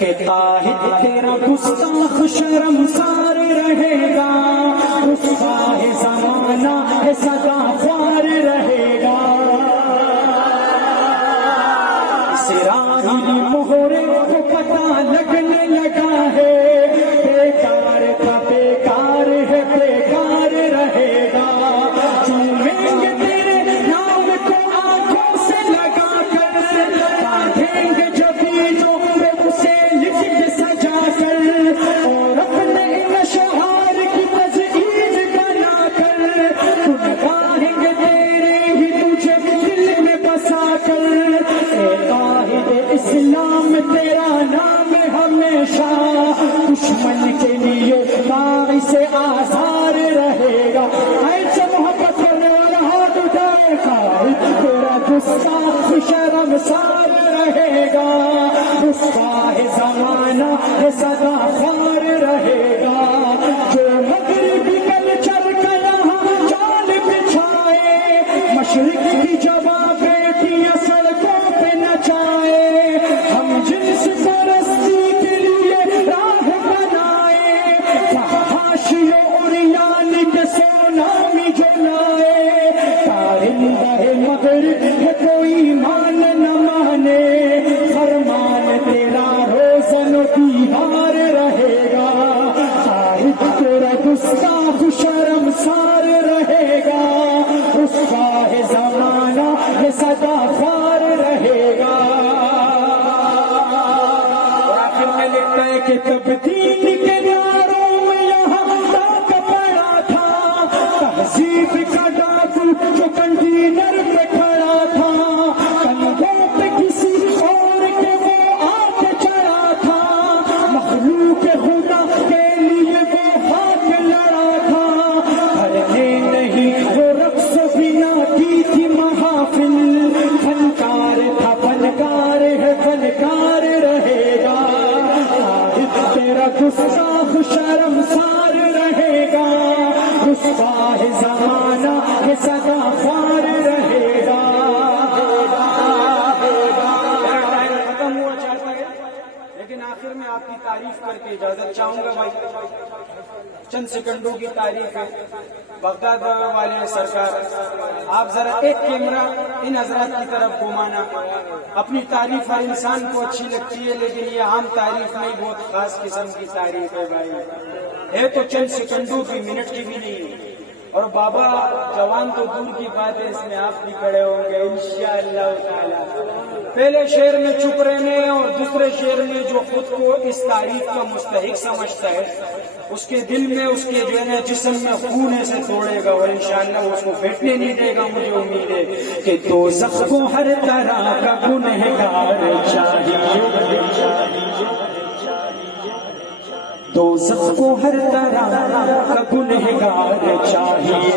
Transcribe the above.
کہ قاہد تیرا گستاخ شرمسار رہے گا، رسوا ہے زمانہ ہے سدا خوار رہے گا، سراہی مہرے کو پتہ لگنے لگا ہے، بیکار کا بیکار ہے بیکار رہے گا، چومیں گے تیرے نام کو آنکھوں سے لگا کر، باندھیں گے جبینوں پہ اسے لکھ کے سجا کر، اور اپنے ان اشعار کی تجوید بنا کر، تم گاہیں گے تیرے ہی تجھے دل میں بسا کر، اے قائد اسلام تیرا نام ہمیشہ دشمن کے لیے باعث آزار رہے گا، ایسے محبت کرنے والا ہاتھ اٹھائے، قائد تیرا گستاخ شرمسار رہے گا، رسوا ہے زمانہ ہے سدا خوار رہے گا، جو مغربی کلچر کا یہاں جال بچھائے، مشرق کی جواب بیٹیاں سڑکوں پہ نچائے، ہم جنس پرستی کے لیے راہ بنائے، حاشیوں اور یعنی کے سونامی جلائے، پارندہ ہے مغرب ہے کوئی مان نہ مانے، فرمان تیرا روزن و دیوار رہے گا، قائد تیرا گستاخ شرمسار رہے گا، رسوا ہے زمانہ ہے سدا خوار رہے گا، اور آخر میں لکھتا ہے کہ تبدیل کے نعروں میں یہاں ڈاک پڑا تھا، تہذیب کا ڈاکو جو کنٹینر پہ کھڑا تھا، کندھوں پہ کسی اور کے وہ آگ چڑھا تھا، مخلوق خدا کے لیے وہ ہاتھ لڑا تھا، ہرنے نہیں وہ رقص بنا کی تھی محافل، فنکار تھا فنکار ہے فنکار رہے گا، قائد تیرا گستاخ شرمسار رہے گا، رسوا ہے زمانہ ہے سدا خوار رہے گا، ٹائم ختم ہوا چاہتا ہے، لیکن آخر میں آپ کی تعریف کر کے اجازت چاہوں گا بھائی، چند سیکنڈوں کی تعریف ہے، بغداد والے سرکار آپ ذرا ایک کیمرہ ان حضرات کی طرف گھمانا، اپنی تعریف ہر انسان کو اچھی لگتی ہے، لیکن یہ عام تعریف نہیں، بہت خاص قسم کی تعریف ہے بھائی، ہے تو چند سیکنڈوں کی منٹ کی بھی نہیں، اور بابا جوان تو دور کی بات ہے، اس میں آپ بھی کھڑے ہوں گے انشاءاللہ تعالی، پہلے شعر میں چپ رہنے اور دوسرے شعر میں جو خود کو اس تعریف کا مستحق سمجھتا ہے، اس کے دل میں اس کے جو ہے جسم میں خون ایسے توڑے گا، اور انشاءاللہ وہ اس کو بیٹھنے نہیں دے گا، مجھے امید ہے کہ دوزخ کو ہر طرح کا گنہگار چاہیے، دوزخ کو ہر طرح کا گنہگار چاہیے،